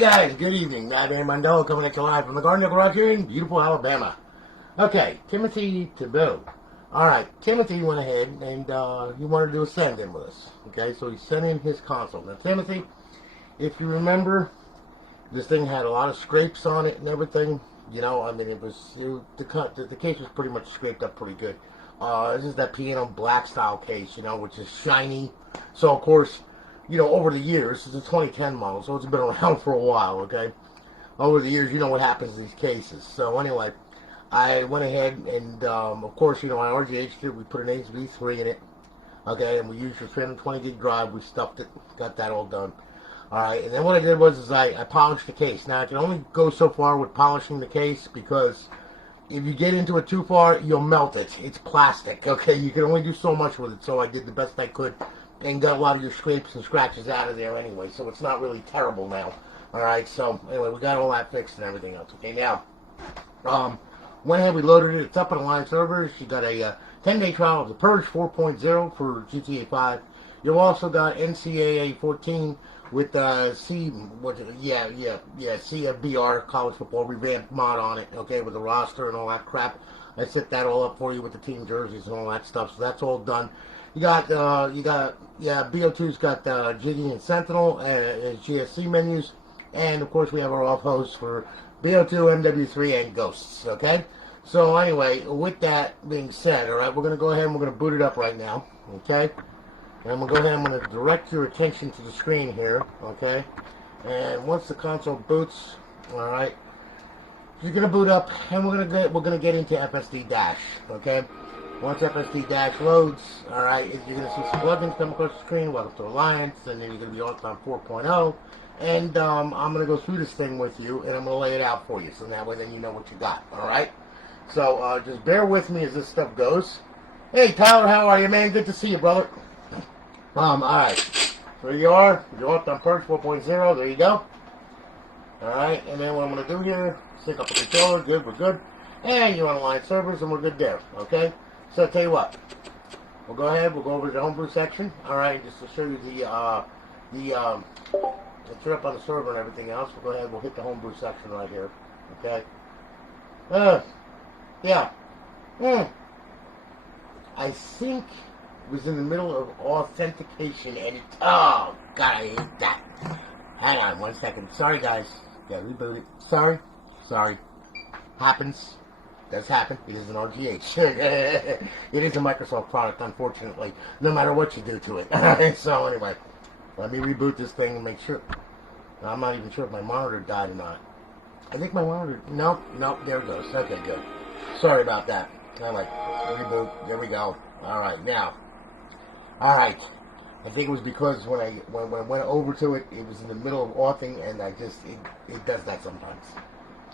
guys, good evening. I'm Mondello coming at you live from the Garden Garage here in beautiful Alabama. Okay, Timothy Tabeau. Alright, Timothy went ahead and he wanted to do a send-in with us. Okay, so he sent in his console. Now, Timothy, if you remember, this thing had a lot of scrapes on it and everything. You know, I mean, the case was pretty much scraped up pretty good. This is that piano black style case, you know, which is shiny. So, of course, you know, over the years, it's a 2010 model, so it's been around for a while, okay? Over the years, you know what happens to these cases. So, anyway, I went ahead and, of course, you know, I RGH'd it. We put an HV3 in it, okay? And we used your 320 gig drive. We stuffed it, got that all done. Alright, and then what I did was I polished the case. Now, I can only go so far with polishing the case because if you get into it too far, you'll melt it. It's plastic, okay? You can only do so much with it, so I did the best I could and got a lot of your scrapes and scratches out of there anyway, so it's not really terrible now. Alright, so anyway, we got all that fixed and everything else. Okay, now, went ahead, we loaded it. It's up on the line servers. You got a 10-day trial of the Purge 4.0 for GTA 5. You've also got NCAA 14 with cfbr college football revamped mod on it, okay, with the roster and all that crap. I set that all up for you with the team jerseys and all that stuff, so that's all done. You got Bo2's got Jiggy and Sentinel as GSC menus, and of course we have our off hosts for Bo2 Mw3 and Ghosts. Okay, so anyway, with that being said, all right, we're gonna go ahead and we're gonna boot it up right now. Okay, and I'm gonna go ahead and I'm gonna direct your attention to the screen here. Okay, and once the console boots, all right, you're gonna boot up, and we're gonna get into FSD dash. Okay. Once FSD dash loads, alright, you're going to see some plugins come across the screen. Welcome to Alliance, and then you're going to be on 4.0. And I'm going to go through this thing with you, and I'm going to lay it out for you, so that way then you know what you got, alright? So just bear with me as this stuff goes. Hey, Tyler, how are you, man? Good to see you, brother. Alright, so you are. You're on Purge 4.0. There you go. Alright, and then what I'm going to do here, sync up the controller. Good, we're good. And you're on Alliance servers, and we're good there, okay? So I'll tell you what, we'll go ahead, we'll go over to the homebrew section, alright, just to show you it's up on the server and everything else. We'll go ahead, we'll hit the homebrew section right here, okay? Yeah, I think it was in the middle of authentication and it, oh, God, I hate that. Hang on 1 second, sorry guys, yeah, reboot it, sorry, happens. Does happen. It is an RGH. It is a Microsoft product, unfortunately, no matter what you do to it. So anyway, let me reboot this thing and make sure. I'm not even sure if my monitor died or not. I think my monitor, nope, there it goes. Okay, good. Sorry about that. Alright, reboot, there we go. Alright, now. Alright. I think it was because when I went over to it, it was in the middle of authing, and it does that sometimes.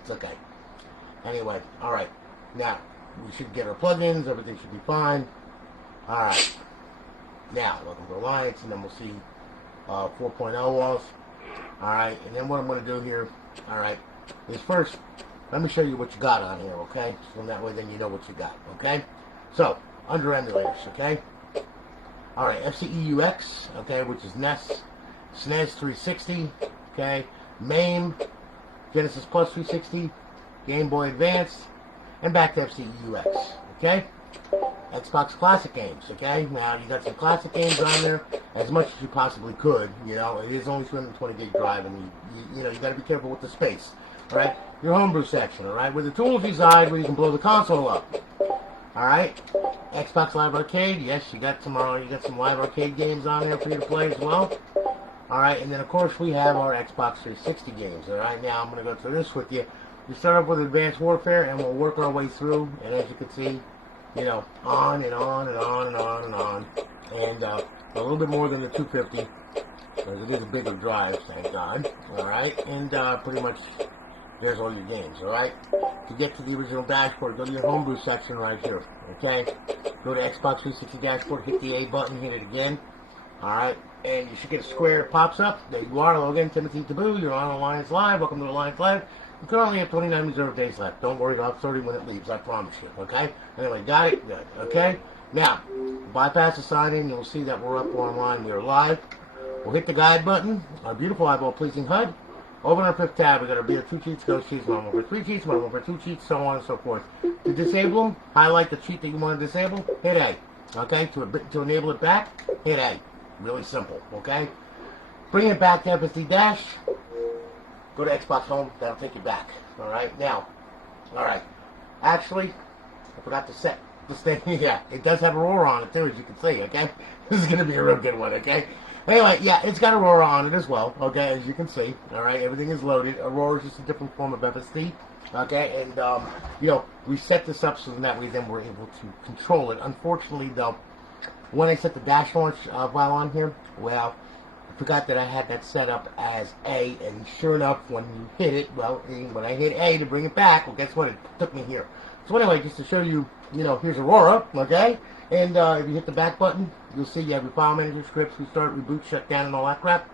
It's okay. Anyway, alright. Now, we should get our plugins, everything should be fine. Alright. Now, welcome to Alliance, and then we'll see 4.0 off. Alright, and then what I'm going to do here, alright, is first, let me show you what you got on here, okay? So that way then you know what you got, okay? So, under emulators, okay? Alright, FCEUX, okay, which is NES, SNES 360, okay? MAME, Genesis Plus 360, Game Boy Advance, and back to FCEUX, okay? Xbox Classic games, okay? Now, you got some classic games on there, as much as you possibly could, you know, it is only 220 gig drive, and you know, you gotta be careful with the space, alright? Your homebrew section, alright? Where the tools reside, where you can blow the console up, alright? Xbox Live Arcade, yes, you got some Live Arcade games on there for you to play as well. Alright, and then of course we have our Xbox 360 games, alright? Now, I'm gonna go through this with you. We start off with Advanced Warfare, and we'll work our way through, and as you can see, you know, on and on and on and on and on, and a little bit more than the 250, because it is a bigger drive, thank God, alright, and pretty much, there's all your games, alright? To get to the original dashboard, go to your homebrew section right here, okay? Go to Xbox 360 dashboard, hit the A button, hit it again, alright? And you should get a square that pops up. There you are, login, Timothy Tabeau, you're on Alliance Live, welcome to Alliance Live. You currently have 29 reserved days left. Don't worry about 30 when it leaves, I promise you, okay? Anyway, got it? Good, okay? Now, bypass the sign-in, you'll see that we're up online, we are live. We'll hit the guide button, our beautiful eyeball-pleasing HUD, Open our 5th tab. We got our Bo2 cheats, ghost cheats, model number 3 cheats, model number 2 cheats, so on and so forth. To disable them, highlight the cheat that you want to disable, hit A. Okay, to enable it back, hit A. Really simple, okay? Bring it back to FSD dash, go to Xbox Home, that'll take you back. Alright, now, alright. Actually, I forgot to set this thing. Yeah, it does have Aurora on it too, as you can see, okay? This is going to be a real good one, okay? Anyway, yeah, it's got Aurora on it as well, okay, as you can see. Alright, everything is loaded. Aurora is just a different form of FSD, okay? And, you know, we set this up so that way then we're able to control it. Unfortunately, though, when I set the dash launch file on here, well, I forgot that I had that set up as A, and sure enough, when you hit it, well, when I hit A to bring it back, well, guess what? It took me here. So anyway, just to show you, you know, here's Aurora, okay? And if you hit the back button, you'll see you have your file manager, scripts, restart, reboot, shut down, and all that crap.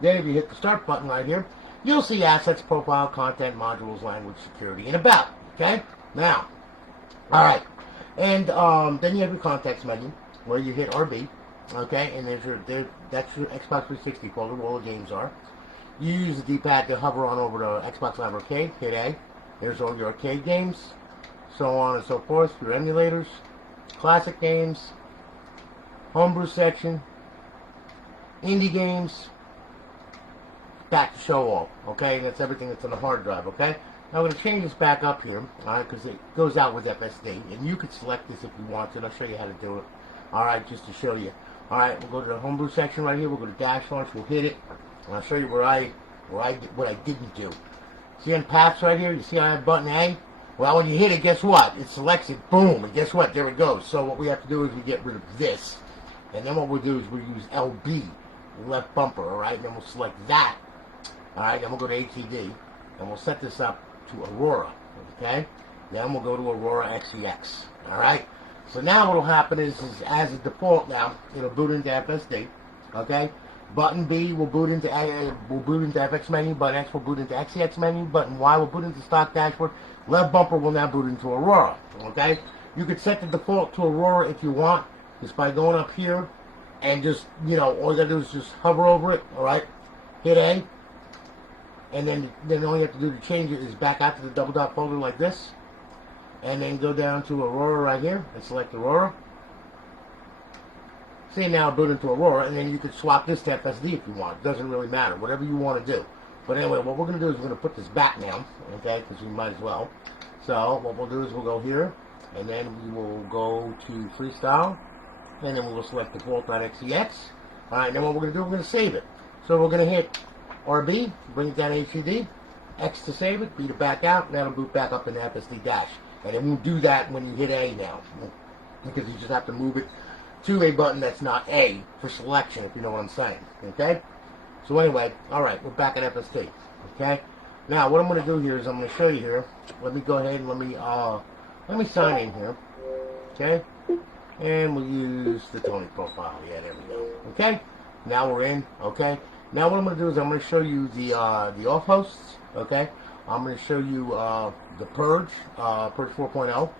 Then if you hit the start button right here, you'll see assets, profile, content, modules, language, security, and about, okay? Now, alright. And then you have your context menu, where you hit RB, okay? And that's your Xbox 360 folder where all the games are. You use the D-pad to hover on over to Xbox Live Arcade, hit A. There's all your arcade games, so on and so forth, your emulators, classic games, homebrew section, indie games, back to show all, okay? And that's everything that's on the hard drive, okay? Now I'm going to change this back up here, alright, because it goes out with FSD, and you could select this if you want to, and I'll show you how to do it, alright, just to show you. Alright, we'll go to the homebrew section right here, we'll go to dash launch, we'll hit it, and I'll show you what I didn't do. See on paths right here, you see I have button A? Well, when you hit it, guess what? It selects it, boom, and guess what? There it goes. So what we have to do is we get rid of this, and then what we'll do is we'll use LB, left bumper, alright? And then we'll select that, alright? Then we'll go to HED, and we'll set this up to Aurora, okay? Then we'll go to Aurora XEX, alright? So now what will happen is as a default now, it'll boot into FSD, okay? Button B will boot into FX menu, button X will boot into XEX menu, button Y will boot into stock dashboard, left bumper will now boot into Aurora, okay? You could set the default to Aurora if you want, just by going up here and just, you know, all you gotta do is just hover over it, alright? Hit A, and then all you have to do to change it is back out to the double dot folder like this, and then go down to Aurora right here and select Aurora. See, now boot into Aurora, and then you could swap this to FSD if you want. It doesn't really matter, whatever you want to do. But anyway, what we're going to do is we're going to put this back now, okay, because we might as well. So what we'll do is we'll go here, and then we will go to Freestyle, and then we will select default.xex. Alright, then what we're going to do, we're going to save it. So we're going to hit RB, bring it down to HED, X to save it, B to back out, and that'll boot back up into FSD dash. And it won't do that when you hit A now, because you just have to move it to a button that's not A for selection, if you know what I'm saying, okay? So anyway, alright, we're back at FSD, okay? Now, what I'm going to do here is I'm going to show you here. Let me go ahead and let me sign in here, okay? And we'll use the Tony profile. Yeah, there we go, okay? Now we're in, okay? Now what I'm going to do is I'm going to show you the offhosts, okay? I'm going to show you the Purge, Purge 4.0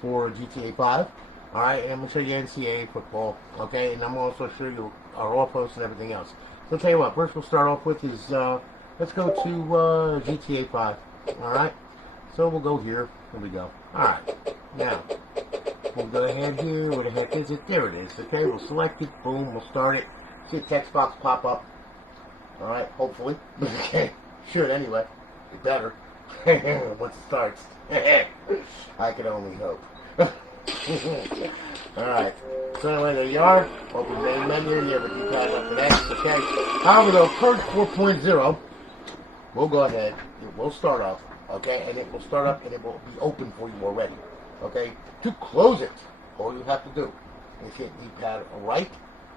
for GTA 5. Alright, and I'm going to show you NCAA football, okay, and I'm going to also show you our offhosts and everything else. So I'll tell you what, first we'll start off with is, let's go to GTA 5, alright, so we'll go here we go, alright, now, we'll go ahead here, where the heck is it, there it is, okay, we'll select it, boom, we'll start it, see a text box pop up, alright, hopefully, okay, should anyway, it better, once it starts, I can only hope. Alright, so anyway, there you are. Open the main menu, you have a D-pad left and X, okay? However, though, Purge 4.0 will go ahead, it will start up, okay? And it will start up and it will be open for you already, okay? To close it, all you have to do is hit D-pad right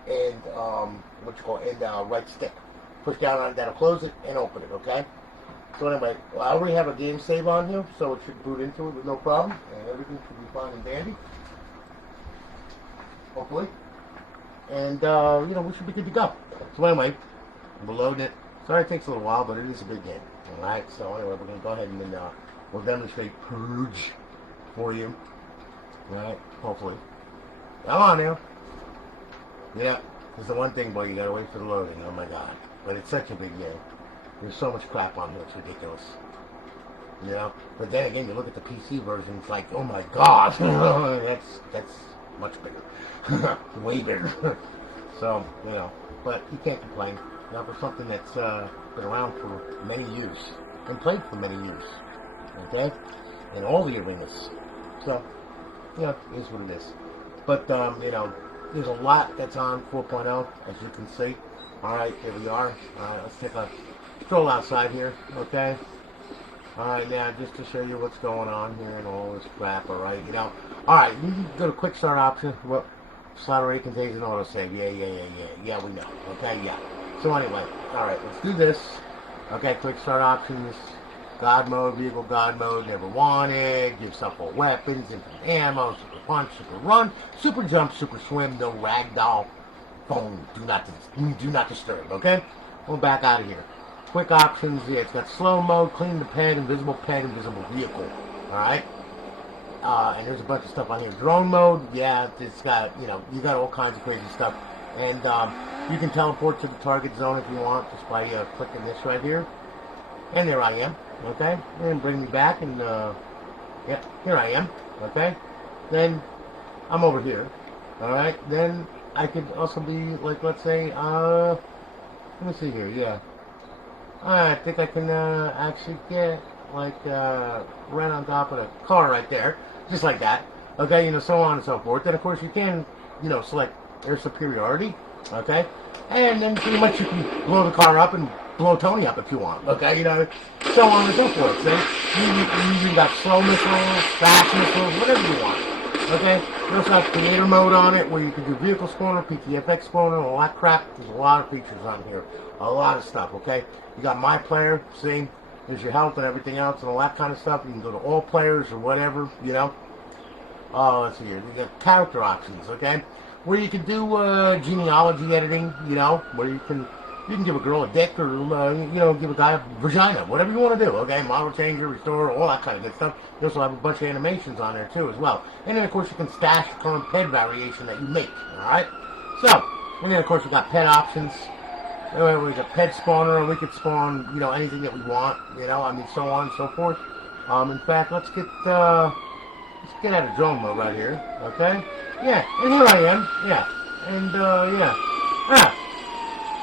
and, right stick. Push down on it, that'll close it and open it, okay? So anyway, I already have a game save on here, so it should boot into it with no problem, and everything should be fine and dandy. Hopefully. And, you know, we should be good to go. So anyway, we're loading it. Sorry it takes a little while, but it is a big game. Alright, so anyway, we're going to go ahead and then we'll demonstrate Purge for you. Alright, hopefully. Come on now. Yeah, there's the one thing, boy, you got to wait for the loading. Oh my god. But it's such a big game. There's so much crap on here, it's ridiculous. You know, but then again, you look at the PC version, it's like, oh my god, that's much bigger, way bigger. So, you know, but you can't complain. You know, for something that's been around for many years and played for many years, okay, in all the arenas. So, yeah, it is what it is. But you know, there's a lot that's on 4.0, as you can see. All right, here we are. All right, let's take a stroll outside here, okay. Alright, now just to show you what's going on here and all this crap, alright, you know. Alright, you can go to quick start option. Well, slot array contains an autosave. Yeah, we know. Okay, yeah. So anyway, alright, let's do this. Okay, quick start options. God mode, vehicle God mode, never wanted. Give yourself all weapons, infinite ammo, super punch, super run, super jump, super swim, no ragdoll. Phone, do not disturb, okay? We're back out of here. Quick options, yeah, it's got slow mode, clean the ped, invisible vehicle, alright? And there's a bunch of stuff on here. Drone mode, yeah, it's got, you know, you got all kinds of crazy stuff. And you can teleport to the target zone if you want, just by clicking this right here. And there I am, okay? And bring me back, and, yeah, here I am, okay? Then, I'm over here, alright? Then, I could also be, like, let's say, let me see here, yeah. I think I can actually get, like, right on top of the car right there. Just like that. Okay, you know, so on and so forth. Then, of course, you can, you know, select air superiority. Okay? And then pretty much you can blow the car up and blow Tony up if you want. Okay? You know, so on and so forth. See? You got slow missiles, fast missiles, whatever you want. Okay? You also have creator mode on it where you can do vehicle spawner, PTFX spawner, all that crap. There's a lot of features on here. A lot of stuff, okay? You got my player, see? There's your health and everything else and all that kind of stuff. You can go to all players or whatever, you know? Let's see here. You got character options, okay? Where you can do genealogy editing, you know? Where you can give a girl a dick or, you know, give a guy a vagina. Whatever you want to do, okay? Model changer, restore, all that kind of good stuff. You also have a bunch of animations on there, too, as well. And then, of course, you can stash the current ped variation that you make, alright? So, and then, of course, we got ped options. Anyway, we got ped spawner, and we could spawn, you know, anything that we want, you know, I mean, so on and so forth. In fact, let's get out of drone mode right here, okay? Yeah, and here I am, yeah, and, yeah.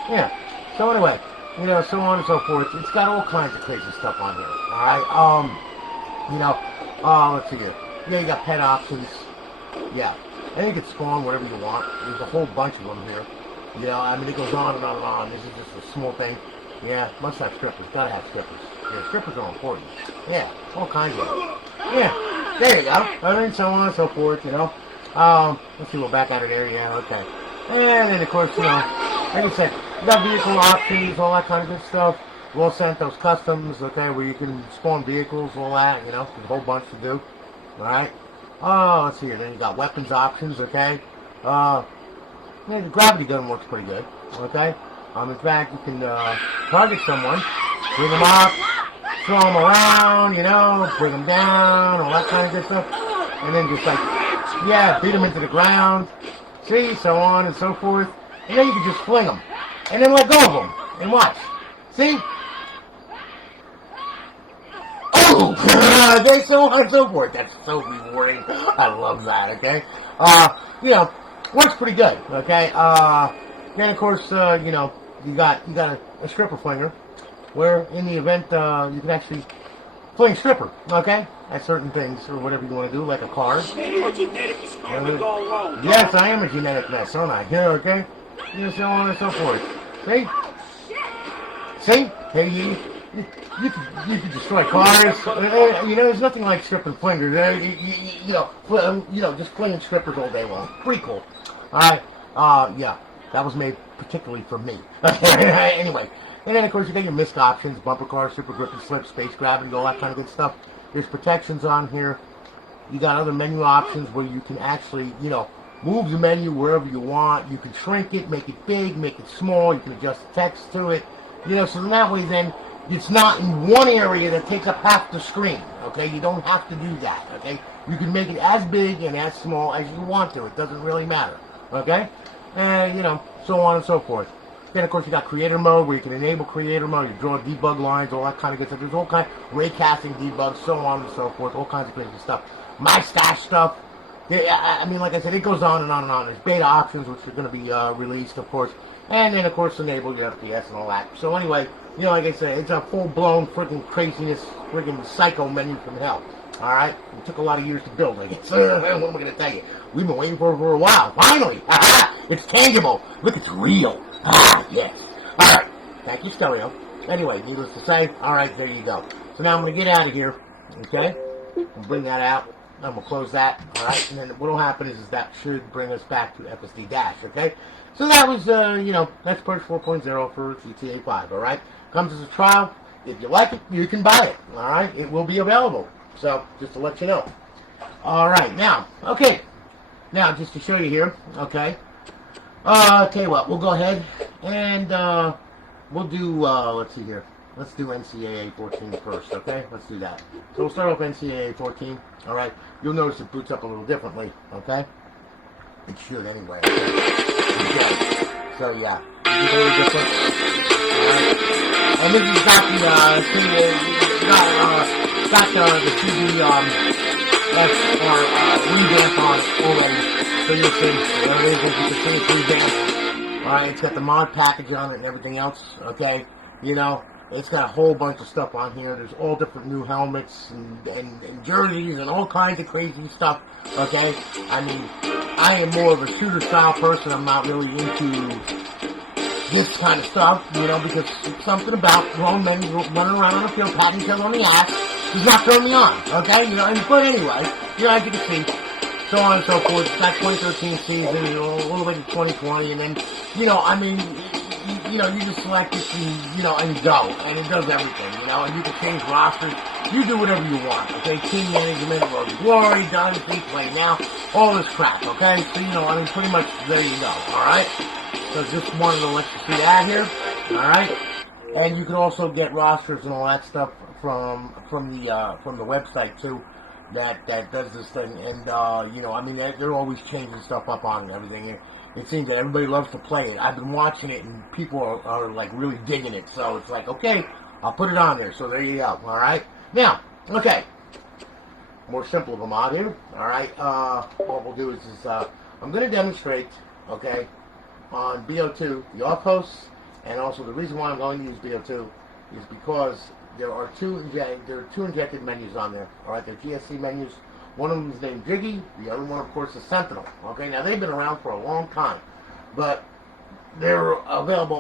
Yeah, so anyway, you know, so on and so forth. It's got all kinds of crazy stuff on here, alright? You know, let's see here. Yeah, you got ped options, yeah, and you can spawn whatever you want. There's a whole bunch of them here. You know, I mean, it goes on and on and on. This is just a small thing. Yeah, must have strippers. Gotta have strippers. Yeah, strippers are important. Yeah, all kinds of them. Yeah, there you go. I mean, so on and so forth, you know. Let's see, we're back out of there. Yeah, okay. And then, of course, you know, like I said, you got vehicle options, all that kind of good stuff. Los Santos Customs, okay, where you can spawn vehicles, all that, you know. There's a whole bunch to do. Alright. Let's see here. Then you got weapons options, okay. Yeah, the gravity gun works pretty good, okay? In fact, you can target someone, bring them up, throw them around, you know, bring them down, all that kind of good stuff, and then just like, yeah, beat them into the ground, see, so on and so forth, and then you can just fling them, and then let go of them, and watch, see? Oh, they so on and so forth. That's so rewarding. I love that, okay? You know, works pretty good, okay? Then, of course, you know, you got a stripper flinger, where in the event, you can actually fling stripper, okay? At certain things, or whatever you want to do, like a car. Yes, I am a genetic mess, aren't I? Yeah, okay? You know, so on and so forth. See? See? Hey, you can destroy cars. You know, there's nothing like stripping flingers. You know, just flinging strippers all day long. Pretty cool. Alright, yeah, that was made particularly for me. Anyway, and then of course you got your misc options, bumper cars, super grip and slip, space gravity, all that kind of good stuff. There's protections on here. You got other menu options where you can actually, you know, move the menu wherever you want. You can shrink it, make it big, make it small. You can adjust the text to it. You know, so that way then, it's not in one area that takes up half the screen, okay? You don't have to do that, okay? You can make it as big and as small as you want to. It doesn't really matter, okay? And, you know, so on and so forth. Then, of course, you got creator mode, where you can enable creator mode. You draw debug lines, all that kind of good stuff. There's all kind of raycasting debugs, so on and so forth, all kinds of crazy stuff. My stash stuff. I mean, like I said, it goes on and on and on. There's beta options, which are going to be released, of course. And then, of course, enable your FPS and all that. So, anyway, you know, like I said, it's a full-blown freaking craziness, freaking psycho menu from hell. Alright? It took a lot of years to build, I guess. What am I going to tell you? We've been waiting for it for a while. Finally! It's tangible. Look, it's real. Yes. Alright. Thank you, Stereo. Anyway, needless to say, alright, there you go. So now I'm going to get out of here. Okay? We'll bring that out. And we'll close that. Alright? And then what will happen is that should bring us back to FSD Dash. Okay? So that was, you know, that's Purge 4.0 for GTA 5. Alright? Comes as a trial. If you like it, you can buy it. Alright? It will be available. So, just to let you know. Alright, now, okay. Now, just to show you here, okay. Okay, what, we'll go ahead and, we'll do, let's see here. Let's do NCAA 14 first, okay? Let's do that. So, we'll start off NCAA 14, alright. You'll notice it boots up a little differently, okay? It should anyway, okay? So, yeah. It's a little different. Alright. And this has got the CD, revamp on it already. So you'll see, there it is, as you can see, it's revamped. Alright, it's got the mod package on it and everything else, okay? You know, it's got a whole bunch of stuff on here. There's all different new helmets and jerseys and all kinds of crazy stuff, okay? I mean, I am more of a shooter style person. I'm not really into this kind of stuff, you know, because something about grown men running around on the field patting each other on the ass does not turn me on, okay? You know, but anyway, you know, as you can see, so on and so forth. It's that 2013 season, you know, a little bit of 2020, and then, you know, I mean, you know, you just select it and, you know, and go, and it does everything, you know, and you can change rosters. You do whatever you want, okay? Team management, Road to Glory, Dynasty, Play Now, all this crap, okay? So, you know, I mean, pretty much there you go, alright? So just wanted to let you see that here, alright? And you can also get rosters and all that stuff from the website too, that does this thing. And you know, I mean, they're always changing stuff up on and everything. It seems that everybody loves to play it. I've been watching it, and people are like really digging it. So it's like, okay, I'll put it on there. So there you go. All right. Now, okay, more simple of a mod here. All right. What we'll do is I'm going to demonstrate, okay, on Bo2 the offhosts, and also the reason why I'm going to use Bo2 is because there are two injected menus on there. All right, they're GSC menus. One of them is named Jiggy. The other one, of course, is Sentinel. Okay, now they've been around for a long time, but they're available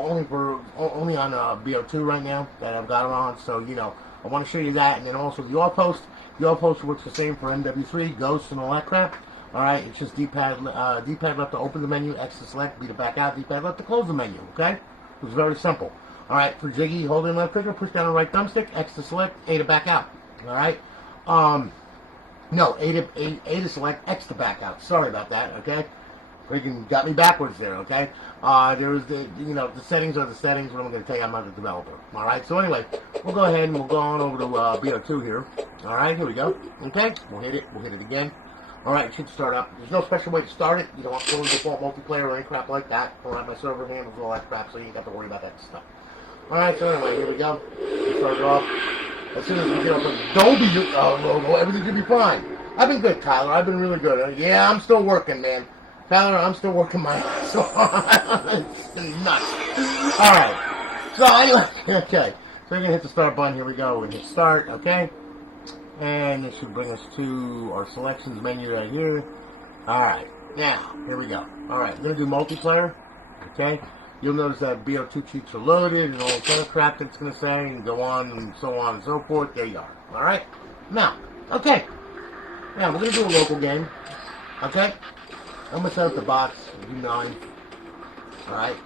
only on Bo2 right now that I've got them on. So you know, I want to show you that, and then also the offhost. The offhost works the same for Mw3, Ghosts, and all that crap. All right, it's just D-pad left to open the menu, X to select, B to back out, D-pad left to close the menu. Okay, it's very simple. All right, for Jiggy, hold in left trigger, push down the right thumbstick, X to select, A to back out. All right, no, A to select, X to back out. Sorry about that. Okay, freaking got me backwards there. Okay, there's the the settings are the settings. What I'm going to tell you, I'm not a developer. All right, so anyway, we'll go ahead and we'll go on over to Bo2 here. All right, here we go. Okay, we'll hit it again. Alright, it should start up. There's no special way to start it. You don't go to default multiplayer or any crap like that. I don't have my server handles, all that crap, so you ain't got to worry about that stuff. Alright, so anyway, here we go. We start it off. As soon as we get up the Dolby logo, everything should be fine. I've been good, Tyler. I've been really good. Yeah, I'm still working, man. Tyler, I'm still working my ass off. It's nuts. Alright. So anyway, okay. So we're going to hit the start button. Here we go. We hit start, okay? And it should bring us to our selections menu right here. Alright, now, here we go. Alright, we're going to do multiplayer. Okay? You'll notice that Bo2 cheats are loaded and all that kind of crap that it's going to say, and go on and so forth. There you are. Alright? Now, okay. Now, we're going to do a local game. Okay? I'm going to set up the box, do 9. Alright?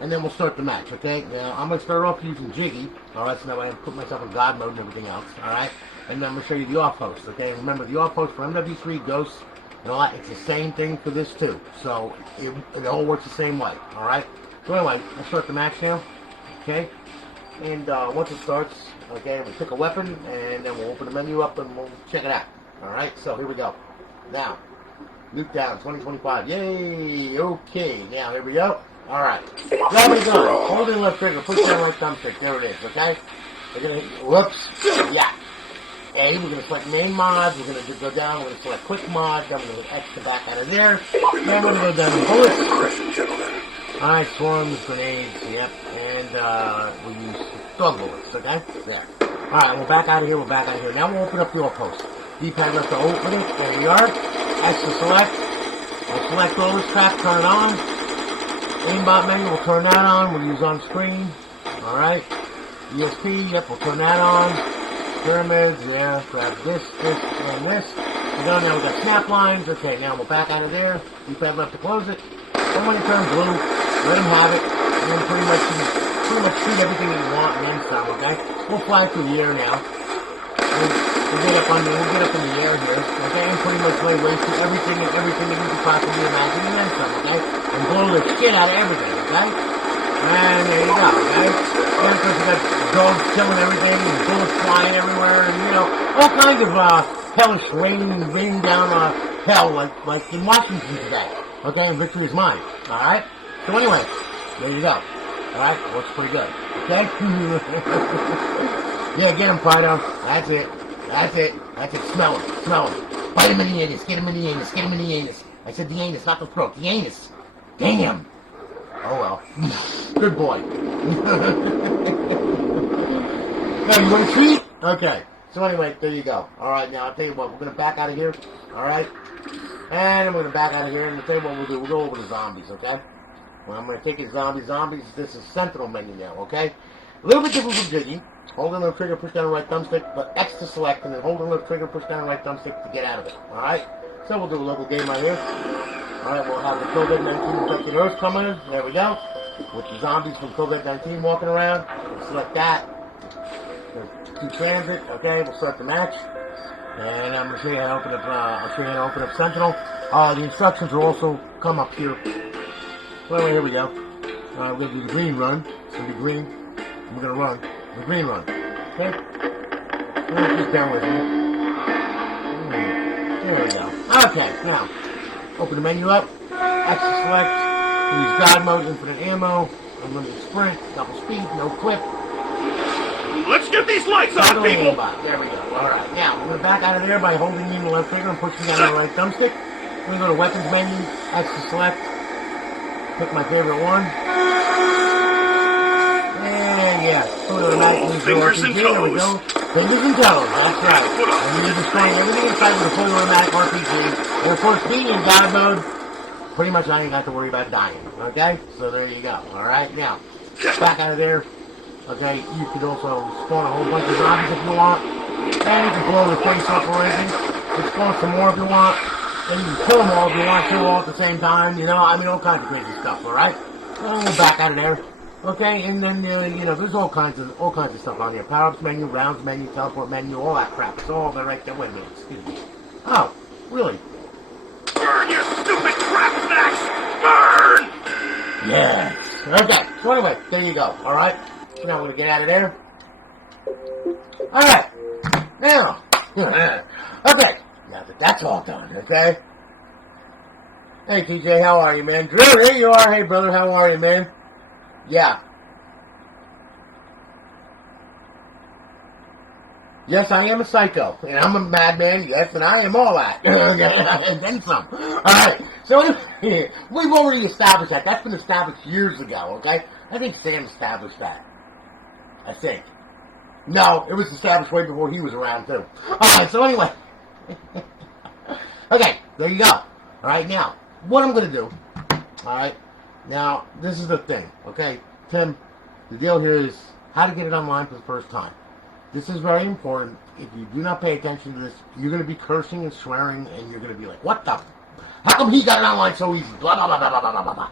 And then we'll start the match, okay? Now, I'm going to start off using Jiggy. Alright, so now I put myself in God mode and everything else. Alright? And then I'm going to show you the offhost, okay? Remember, the offhost for Mw3, Ghosts, and all that, it's the same thing for this too. So, it all works the same way, alright? So anyway, let's start the match now, okay? And once it starts, okay, we'll pick a weapon, and then we'll open the menu up and we'll check it out. Alright, so here we go. Now, Nuke down, 2025, yay! Okay, now here we go. Alright. Grab it gun. Hold in left trigger. Push down right thumbstick. There it is, okay? We're gonna, whoops. Yeah. A, we're going to select main mods, we're going to go down, we're going to select quick mod, then we're going to X to back out of there, then we're going to go down to bullets. Alright, swarms, grenades, yep, and we use dog bullets, okay? There. Alright, we're back out of here, Now we'll open up the offhost. D-pad left to open it, there we are. X to select. We'll select all this crap, turn it on. Aimbot menu, we'll turn that on, we'll use on screen. Alright. ESP, yep, we'll turn that on. Pyramids, yeah, grab this, and this. We go now, we got snap lines. Okay, now we're back out of there. D-pad left to close it. Then when you turn blue, let him have it. And then pretty much shoot everything that you want and then some, okay? We'll fly through the air now. We'll get up in the air here, okay? And pretty much lay waste to everything that you can possibly imagine and then some, okay? And blow the shit out of everything, okay? And there you go, okay? And of course you got dogs killing everything, and bullets flying everywhere, and you know, all kinds of hellish raining down hell like in Washington today. Okay, and victory is mine. Alright? So anyway, there you go. Alright, looks pretty good. Okay? Yeah, get him, Fido. That's it. Smell him. Bite him in the anus, get him in the anus. I said the anus, not the throat, the anus. Damn. Oh well. Good boy. Now, you want a treat? Okay. So anyway, there you go. Alright, now I'll tell you what, we're going to back out of here. Alright? And I'm going to back out of here, and I'll tell you what we'll do. We'll go over the zombies, okay? Well, I'm going to take his zombies. This is Sentinel menu now, okay? A little bit different from Jiggy. Hold on the trigger, push down the right thumbstick, but X to select, and then hold on the trigger, push down the right thumbstick to get out of it. Alright? So we'll do a local game right here. Alright, we'll have the COVID-19 infected Earth coming. There we go. With the zombies from COVID-19 walking around. We'll select that. To transit. Okay, we'll start the match. And I'm going to show you how to open up, Sentinel. The instructions will also come up here. Well, here we go. We're going to do the green run. It's going to be green. And we're going to run. The green run. Okay? So just down with me. There we go. Okay, now. Open the menu up. X to select. Use God mode, infinite ammo. Unlimited sprint. Double speed. No clip. Let's get these lights on, people! There we go. Alright, now, we're going to back out of there by holding in the left trigger and pushing down the right thumbstick. We're going to go to weapons menu, X to select, pick my favorite one. And yeah, fingers and toes. There we go. Fingers and toes, that's right. And you're destroying everything inside with a fully automatic RPG. And of course, being in God mode, pretty much I ain't got to worry about dying. Okay? So there you go. Alright, now, back out of there. Okay, you could also spawn a whole bunch of zombies if you want. And you can blow the place up or anything. You can spawn some more if you want. And you can kill them all if you want to, all at the same time. You know, I mean, all kinds of crazy stuff, alright? And we'll back out of there. Okay, and then, you know, there's all kinds of stuff on here. Power-ups menu, rounds menu, teleport menu, all that crap. It's all there right there. Wait a minute, excuse me. Oh, really? Burn, you stupid crap snacks! Burn! Yes. Okay, so anyway, there you go, alright? Now we're going to get out of there. Alright. Now. Okay. Now that that's all done, okay? Hey, TJ, how are you, man? Drew, there you are. Hey, brother, how are you, man? Yeah. Yes, I am a psycho. And I'm a madman, yes, and I am all that. And then some. Alright. So, we've already established that. That's been established years ago, okay? I think Sam established that. I think. No, it was established way before he was around, too. Alright, so anyway. Okay, there you go. Alright, now, what I'm going to do, alright, now, this is the thing, okay? Tim, the deal here is how to get it online for the first time. This is very important. If you do not pay attention to this, you're going to be cursing and swearing, and you're going to be like, what the? How come he got it online so easy? Blah, blah, blah, blah, blah, blah, blah, blah.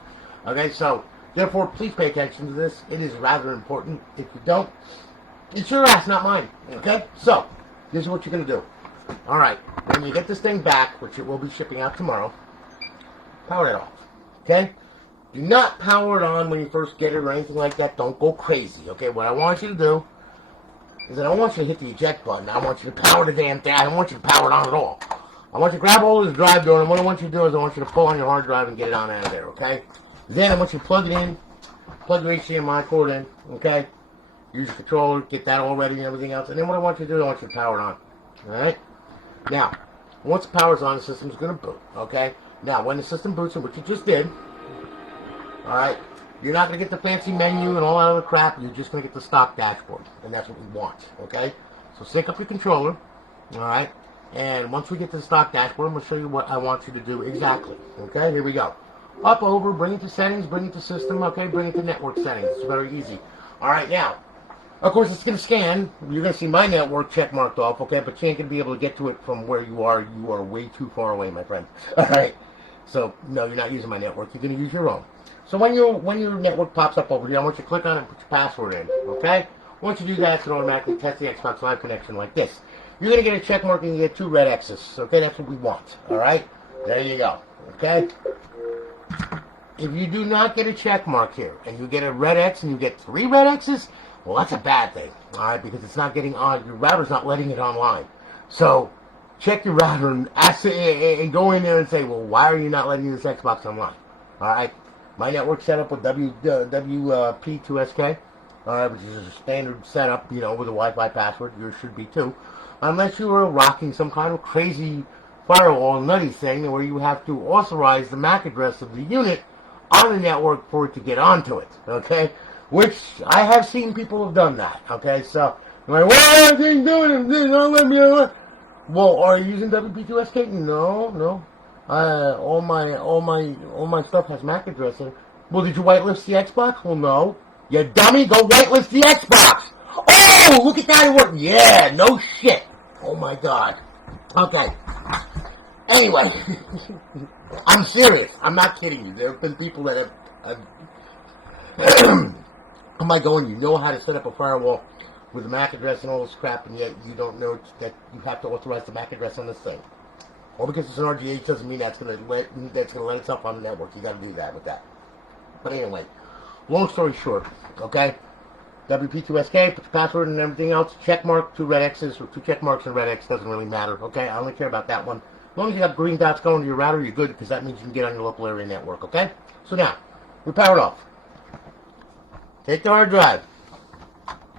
Okay, so, therefore, please pay attention to this. It is rather important. If you don't, it's your ass, not mine. Okay? So, this is what you're going to do. Alright, when you get this thing back, which it will be shipping out tomorrow, power it off. Okay? Do not power it on when you first get it or anything like that. Don't go crazy. Okay? What I want you to do is I don't want you to hit the eject button. I want you to power the damn thing. I don't want you to power it on at all. I want you to grab hold of the drive door, and what I want you to do is I want you to pull on your hard drive and get it on out of there. Okay? Then I want you to plug it in, plug your HDMI cord in, okay? Use your controller, get that all ready and everything else. And then what I want you to do, I want you to power it on. Alright? Now, once the power's on, the system's going to boot, okay? Now, when the system boots, which it just did, alright, you're not going to get the fancy menu and all that other crap. You're just going to get the stock dashboard. And that's what we want, okay? So sync up your controller, alright? And once we get to the stock dashboard, I'm going to show you what I want you to do exactly. Okay, here we go. Up, over, bring it to settings, bring it to system, okay, bring it to network settings. It's very easy. Alright, now, of course, it's going to scan. You're going to see my network check marked off, okay, but you ain't going to be able to get to it from where you are. You are way too far away, my friend. Alright, so, no, you're not using my network. You're going to use your own. So when your network pops up over here, I want you to click on it and put your password in, okay? Once you do that, it's going to automatically test the Xbox Live connection like this. You're going to get a check mark and you get 2 red X's. Okay, that's what we want. Alright? There you go. Okay? If you do not get a check mark here, and you get a red X and you get 3 red X's, well, that's a bad thing. Alright? Because it's not getting on, your router's not letting it online. So, check your router and ask and go in there and say, well, why are you not letting this Xbox online? Alright? My network's set up with WP2SK. Alright, which is a standard setup, you know, with a Wi-Fi password. Yours should be too. Unless you are rocking some kind of crazy firewall nutty thing where you have to authorize the MAC address of the unit on the network for it to get onto it, okay? Which I have seen people have done that, okay? So, you're like, what are they doing? Don't let me know. Well, are you using WP2SK? No. All my stuff has MAC address in it. Well, did you whitelist the Xbox? Well, no. You dummy, go whitelist the Xbox! Oh, look at that, it worked. Yeah, no shit. Oh my god. Okay. Anyway, I'm serious. I'm not kidding you. There have been people that have I'm like going, you know how to set up a firewall with a MAC address and all this crap, and yet you don't know that you have to authorize the MAC address on this thing. Well, because it's an RGH doesn't mean that's gonna let itself on the network. You got to do that with that. But anyway, long story short, okay. WP2SK, put your password and everything else, check mark, 2 red X's, or 2 check marks and red X, doesn't really matter, okay? I only care about that one. As long as you got green dots going to your router, you're good, because that means you can get on your local area network, okay? So now, we're powered off. Take the hard drive,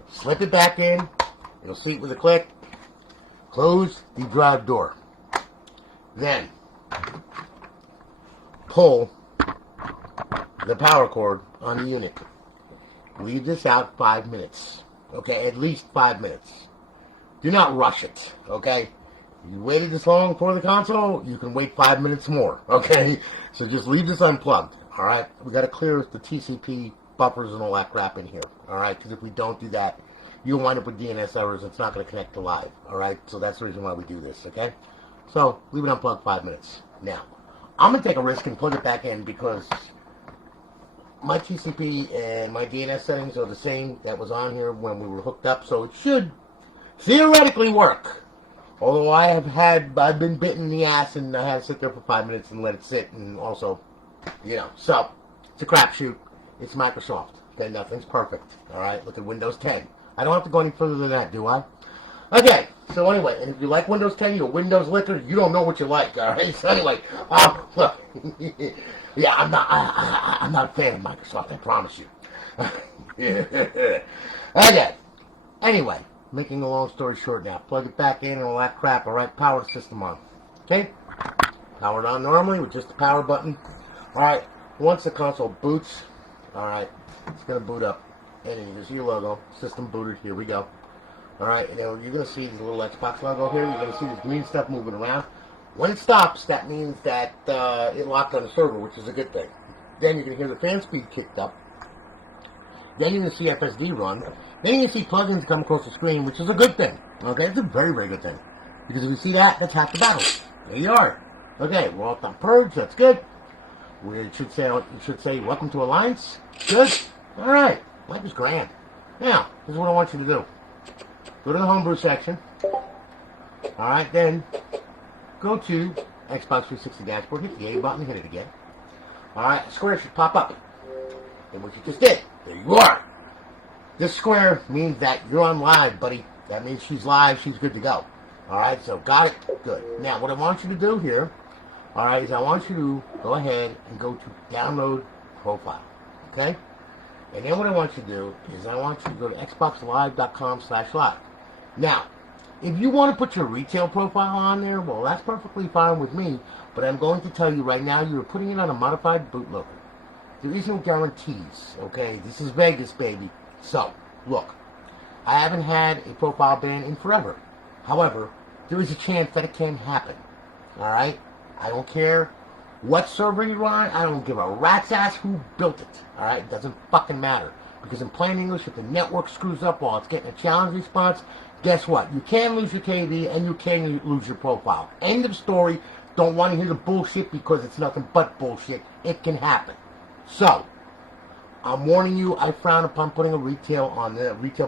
slip it back in, you'll see it with a click, close the drive door. Then, pull the power cord on the unit. Leave this out 5 minutes. Okay, at least 5 minutes. Do not rush it. Okay? You waited this long for the console, you can wait 5 minutes more. Okay? So just leave this unplugged. Alright? We got to clear the TCP buffers and all that crap in here. Alright? Because if we don't do that, you'll wind up with DNS errors. It's not going to connect to live. Alright? So that's the reason why we do this. Okay? So, leave it unplugged 5 minutes. Now, I'm going to take a risk and plug it back in because my TCP and my DNS settings are the same that was on here when we were hooked up, so it should theoretically work. Although I've been bitten in the ass and I had to sit there for 5 minutes and let it sit, and also, you know, so it's a crapshoot. It's Microsoft. Okay, nothing's perfect. All right, look at Windows 10. I don't have to go any further than that, do I? Okay, so anyway, and if you like Windows 10, you're a Windows licker, you don't know what you like, all right? So anyway, look. Yeah, I'm not a fan of Microsoft, I promise you. Okay. Anyway, making a long story short now. Plug it back in and all that crap. Alright, power the system on. Okay? Powered on normally with just the power button. Alright, once the console boots, alright, it's going to boot up. And then you see your logo. System booted. Here we go. Alright, and you're going to see the little Xbox logo here. You're going to see this green stuff moving around. When it stops, that means that it locked on the server, which is a good thing. Then you're going to hear the fan speed kicked up. Then you're going to see FSD run. Then you can see plugins come across the screen, which is a good thing. Okay, it's a very, very good thing. Because if you see that, that's half the battle. There you are. Okay, we're off on Purge, that's good. It should say, welcome to Alliance. Good. Alright, life is grand. Now, this is what I want you to do. Go to the homebrew section. Alright, then go to Xbox 360 dashboard, hit the A button, hit it again. Alright, a square should pop up. And what you just did, there you are. This square means that you're on live, buddy. That means she's live, she's good to go. Alright, so got it? Good. Now, what I want you to do here, alright, is I want you to go ahead and go to download profile. Okay? And then what I want you to do is I want you to go to xboxlive.com/live. Now, if you want to put your retail profile on there, well, that's perfectly fine with me. But I'm going to tell you right now, you're putting it on a modified bootloader. There is no guarantees, okay? This is Vegas, baby. So, look, I haven't had a profile ban in forever. However, there is a chance that it can happen. Alright? I don't care what server you're on. I don't give a rat's ass who built it. Alright? It doesn't fucking matter. Because in plain English, if the network screws up while it's getting a challenge response, guess what? You can lose your KV and you can lose your profile. End of story. Don't want to hear the bullshit because it's nothing but bullshit. It can happen. So, I'm warning you, I frown upon putting a retail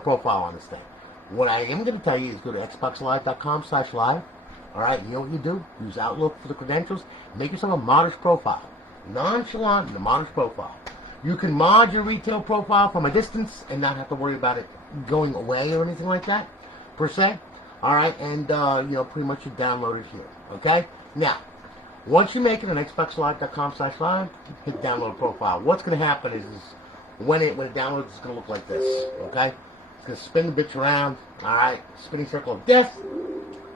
profile on this thing. What I am going to tell you is go to xboxlive.com/live. Alright, you know what you do? Use Outlook for the credentials. Make yourself a modest profile. Nonchalant and a modest profile. You can mod your retail profile from a distance and not have to worry about it going away or anything like that, per se. Alright, and, pretty much you download it here. Okay? Now, once you make it on xboxlive.com/live, hit download profile. What's going to happen is when it downloads, it's going to look like this. Okay? It's going to spin the bitch around. Alright? Spinning circle of death.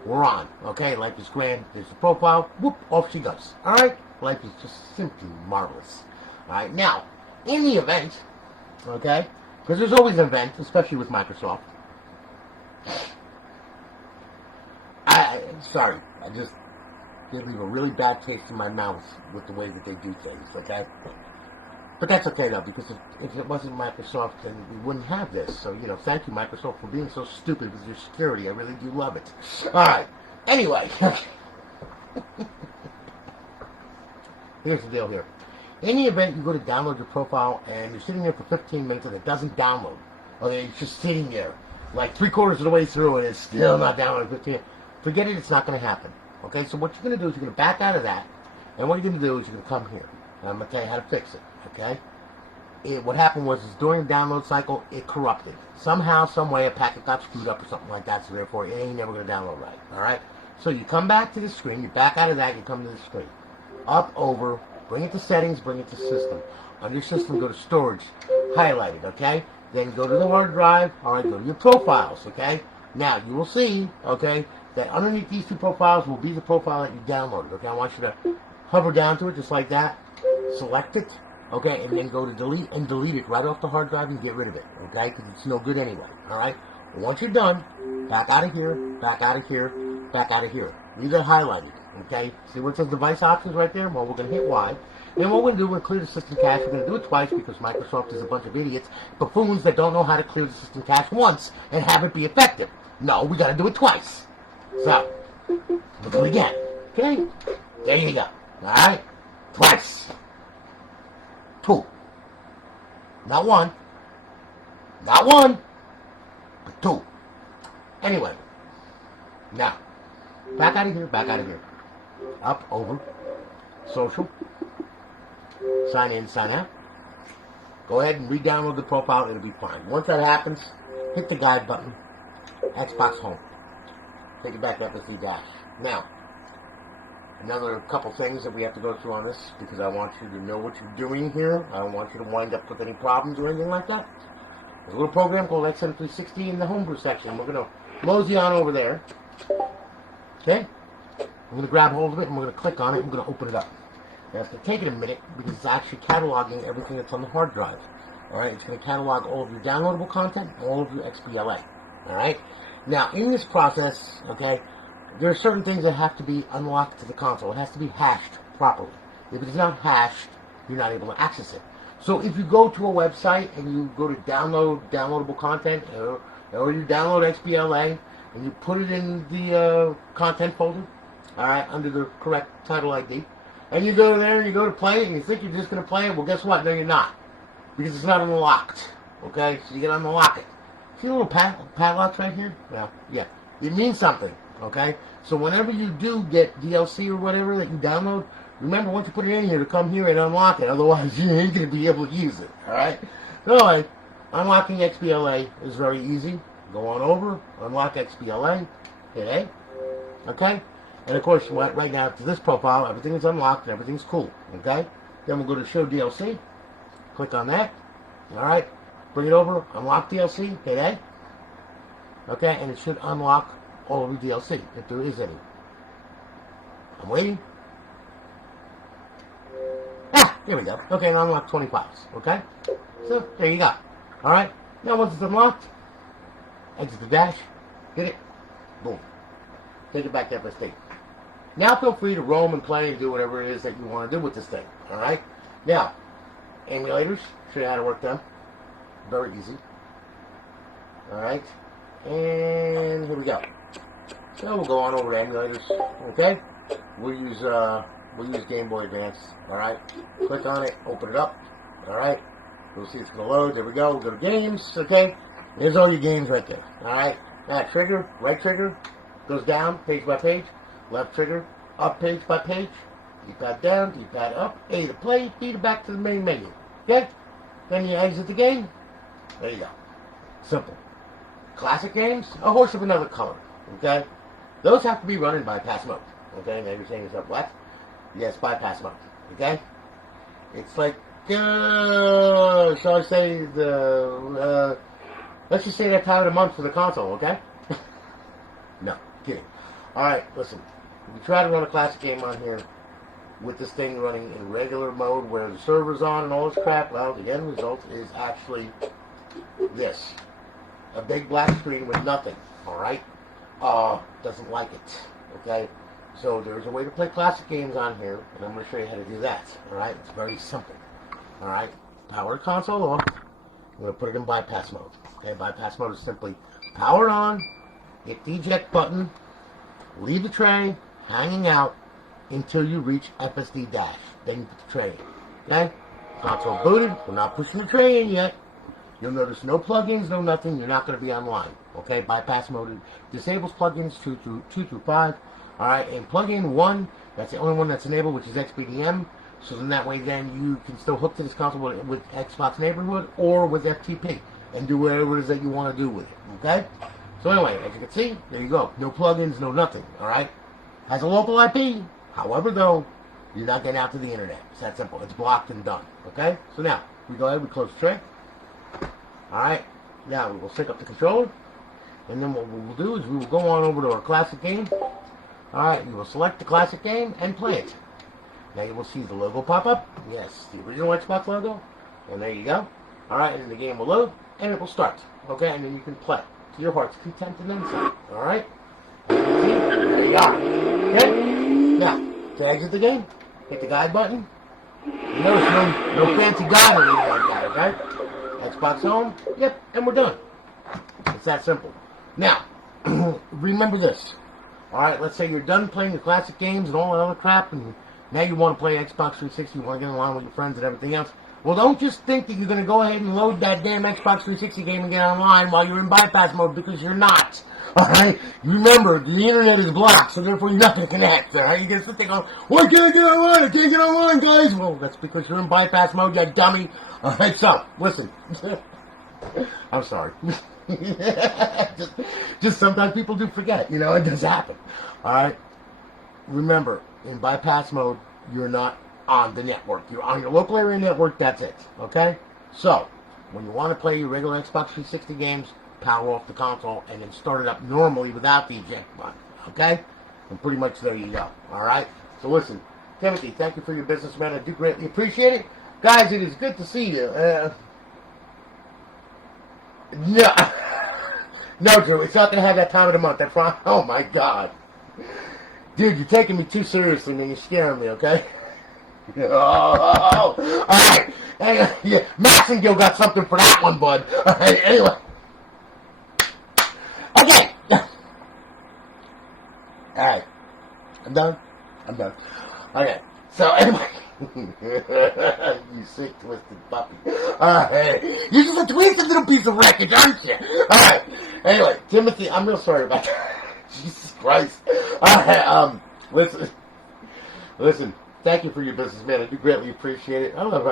We're on. Okay? Life is grand. There's the profile. Whoop. Off she goes. Alright? Life is just simply marvelous. Alright? Now, in the event, okay? Because there's always an event, especially with Microsoft. Sorry. I just did leave a really bad taste in my mouth with the way that they do things, okay? But that's okay, though, because if it wasn't Microsoft, then we wouldn't have this. So, thank you, Microsoft, for being so stupid with your security. I really do love it. All right. Anyway. Here's the deal here. In the event you go to download your profile, and you're sitting there for 15 minutes, and it doesn't download. Okay, it's just sitting there, like 3/4 of the way through, and it's still not downloading 15. Forget it, it's not going to happen. Okay, so what you're going to do is you're going to back out of that, and what you're going to do is you're going to come here, and I'm going to tell you how to fix it, okay? What happened was during the download cycle, it corrupted. Somehow, some way, a packet got screwed up or something like that, so therefore it ain't never going to download right, alright? So you come back to the screen, you back out of that, you come to the screen. Up, over, bring it to settings, bring it to system. On your system, go to storage, highlight it, okay? Then go to the hard drive, alright, go to your profiles, okay? Now, you will see, okay, that underneath these two profiles will be the profile that you downloaded. Okay, I want you to hover down to it just like that, select it, okay, and then go to delete and delete it right off the hard drive and get rid of it, okay, because it's no good anyway. All right. Once you're done, back out of here, back out of here, back out of here. Leave it highlighted. Okay. See where it says device options right there? Well, we're gonna hit Y. And what we're going to do, we're going to clear the system cache. We're going to do it twice because Microsoft is a bunch of idiots, buffoons that don't know how to clear the system cache once and have it be effective. No, we got to do it twice. So, we'll do it again. Okay? There you go. Alright? Twice. 2. Not 1. Not 1. But 2. Anyway. Now. Back out of here. Back out of here. Up, over. Social. Sign in, sign out. Go ahead and re-download the profile. It'll be fine. Once that happens, hit the guide button. Xbox Home. Take it back to FSD Dash. Now, another couple things that we have to go through on this because I want you to know what you're doing here. I don't want you to wind up with any problems or anything like that. There's a little program called XM360 in the homebrew section. We're going to mosey on over there. Okay? I'm going to grab hold of it and we're going to click on it and we're going to open it up. Now, it's going to take it a minute because it's actually cataloging everything that's on the hard drive. Alright? It's going to catalog all of your downloadable content and all of your XBLA. Alright? Now, in this process, okay, there are certain things that have to be unlocked to the console. It has to be hashed properly. If it's not hashed, you're not able to access it. So if you go to a website and you go to download downloadable content or you download XBLA and you put it in the content folder, alright, under the correct title ID, and you go there and you go to play it and you think you're just going to play it, well, guess what? No, you're not. Because it's not unlocked. Okay? So you got to unlock it. See the little padlocks right here? Well, yeah. It means something. Okay? So whenever you do get DLC or whatever that you download, remember once you put it in here to come here and unlock it. Otherwise, you ain't going to be able to use it. Alright? So anyway, unlocking XBLA is very easy. Go on over, unlock XBLA, hit A. Okay? And of course, right now, to this profile, everything is unlocked and everything's cool. Okay? Then we'll go to show DLC. Click on that. Alright. Bring it over. Unlock DLC. Okay, okay, and it should unlock all of the DLC, if there is any. I'm waiting. Ah, there we go. Okay, and unlock 25s. Okay? So, there you go. Alright? Now, once it's unlocked, exit the dash. Hit it. Boom. Take it back to FSD. Now, feel free to roam and play and do whatever it is that you want to do with this thing. Alright? Now, emulators. Show you how to work them. Very easy. Alright? And here we go. So we'll go on over to emulators. Okay? We'll use Game Boy Advance. Alright? Click on it, open it up. Alright? You'll see it's gonna load. There we go. We'll go to games, okay? There's all your games right there. Alright? Now trigger, right trigger, goes down, page by page. Left trigger, up page by page. D-pad down, D-pad up, A to play, B to back to the main menu. Okay? Then you exit the game. There you go. Simple. Classic games, a horse of another color. Okay? Those have to be run in bypass mode. Okay? Now you're saying to yourself, what? Yes, bypass mode. Okay? It's like, shall I say, let's just say that time of the month for the console, okay? No, kidding. Alright, listen. If you try to run a classic game on here with this thing running in regular mode where the server's on and all this crap, well, the end result is actually this. A big black screen with nothing, alright? Doesn't like it, okay? So there's a way to play classic games on here, and I'm going to show you how to do that, alright? It's very simple, alright? Power the console on. I'm going to put it in bypass mode, okay? Bypass mode is simply power it on, hit the eject button, leave the tray hanging out until you reach FSD dash. Then you put the tray in, okay? Console booted, we're not pushing the tray in yet. You'll notice no plugins, no nothing. You're not going to be online. Okay, bypass mode disables plugins 2 through 5. All right, and plugin 1, that's the only one that's enabled, which is XBDM. So then that way, then you can still hook to this console with Xbox Neighborhood or with FTP and do whatever it is that you want to do with it. Okay. So anyway, as you can see, there you go. No plugins, no nothing. All right. Has a local IP. However, though, you're not getting out to the internet. It's that simple. It's blocked and done. Okay. So now we go ahead. We close the tray. Alright, now we will sync up the controller, and then what we will do is we will go on over to our classic game. Alright, you will select the classic game and play it. Now you will see the logo pop up. Yes, the original Xbox logo. And there you go. Alright, and then the game will load, and it will start. Okay, and then you can play to your heart's content and then some. Alright? There you are. Okay? Now, to exit the game, hit the guide button. You notice no fancy guide or anything like that, okay? Xbox Home, yep, and we're done. It's that simple. Now, remember this. Alright, let's say you're done playing the classic games and all that other crap, and now you want to play Xbox 360, you want to get along with your friends and everything else. Well, don't just think that you're going to go ahead and load that damn Xbox 360 game and get online while you're in bypass mode, because you're not. Alright? Remember, the internet is blocked, so therefore you're not going to connect. Alright? You're going to sit there going, why can't I get online? I can't get online, guys! Well, that's because you're in bypass mode, you dummy. Alright, so, listen. I'm sorry. just sometimes people do forget, you know, it does happen. Alright? Remember, in bypass mode, you're not on the network. You're on your local area network, that's it. Okay? So, when you want to play your regular Xbox 360 games, power off the console and then start it up normally without the eject button. Okay? And pretty much there you go. Alright? So listen, Timothy, thank you for your business, man. I do greatly appreciate it. Guys, it is good to see you. No, Drew, it's not going to have that time of the month. That's right. Oh, my God. Dude, you're taking me too seriously, man. You're scaring me, okay? Oh, all right. Anyway, yeah, Maxingale got something for that one, bud. All right, anyway. Okay. All right. I'm done. Okay. So, anyway. You sick, twisted puppy. Alright. You're just a twisted little piece of wreckage, aren't you? Alright. Anyway, Timothy, I'm real sorry about that. Jesus Christ. Alright, listen, thank you for your business, man. I do greatly appreciate it. I don't know,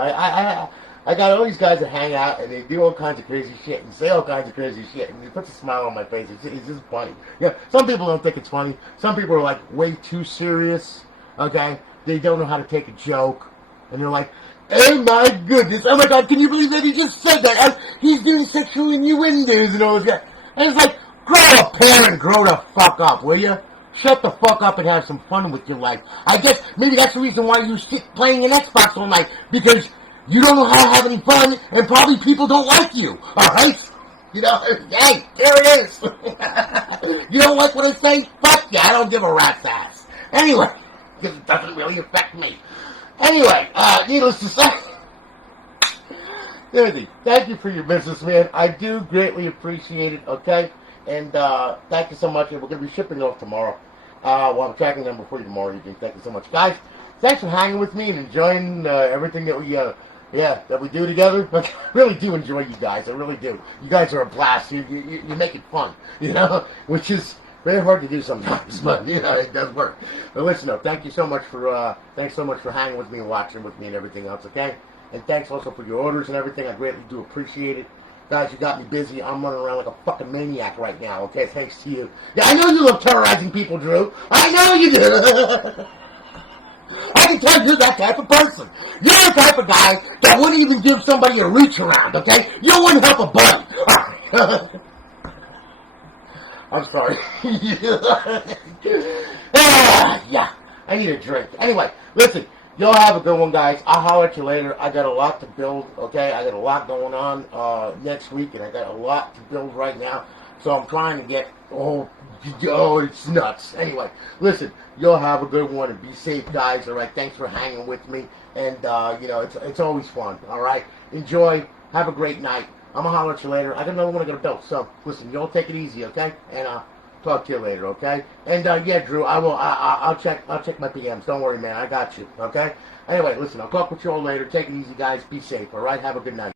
I got all these guys that hang out and they do all kinds of crazy shit and say all kinds of crazy shit and it puts a smile on my face. It's just funny. Yeah, some people don't think it's funny. Some people are like way too serious. Okay? They don't know how to take a joke. And they're like, Oh my goodness. Oh my God, can you believe that he just said that? He's doing sexual innuendos and all that. And it's like, grow a pair and grow the fuck up, will you? Shut the fuck up and have some fun with your life. I guess maybe that's the reason why you sit playing an Xbox all night. Because you don't know how to have any fun and probably people don't like you. Alright? You know, hey, there it is. You don't like what I say? Fuck yeah, I don't give a rat's ass. Anyway, because it doesn't really affect me. Anyway, needless to say, Timothy, thank you for your business, man. I do greatly appreciate it, okay? And thank you so much. And we're going to be shipping it off tomorrow. Well, I'm tracking them before you tomorrow evening. Thank you so much. Guys, thanks for hanging with me and enjoying everything that we do together. I really do enjoy you guys. I really do. You guys are a blast. You make it fun, you know, which is very hard to do sometimes, but you know it does work. But listen, though, thanks so much for hanging with me and watching with me and everything else. Okay, and thanks also for your orders and everything. I greatly do appreciate it. Guys, you got me busy. I'm running around like a fucking maniac right now, okay? Thanks to you. Yeah, I know you love terrorizing people, Drew. I know you do. I can tell you're that type of person. You're the type of guy that wouldn't even give somebody a reach around, okay? You wouldn't help a buddy. I'm sorry. Yeah, I need a drink. Anyway, listen. Y'all have a good one, guys. I'll holler at you later. I got a lot to build, okay? I got a lot going on next week, and I got a lot to build right now. So I'm trying to get, it's nuts. Anyway, listen, y'all have a good one, and be safe, guys, all right? Thanks for hanging with me, and, you know, it's always fun, all right? Enjoy. Have a great night. I'm going to holler at you later. I got another one I got to build. So, listen, y'all take it easy, okay? And, talk to you later, okay? And yeah, Drew, I'll check my PMs. Don't worry, man. I got you, okay? Anyway, listen, I'll talk with you all later. Take it easy, guys. Be safe, all right? Have a good night.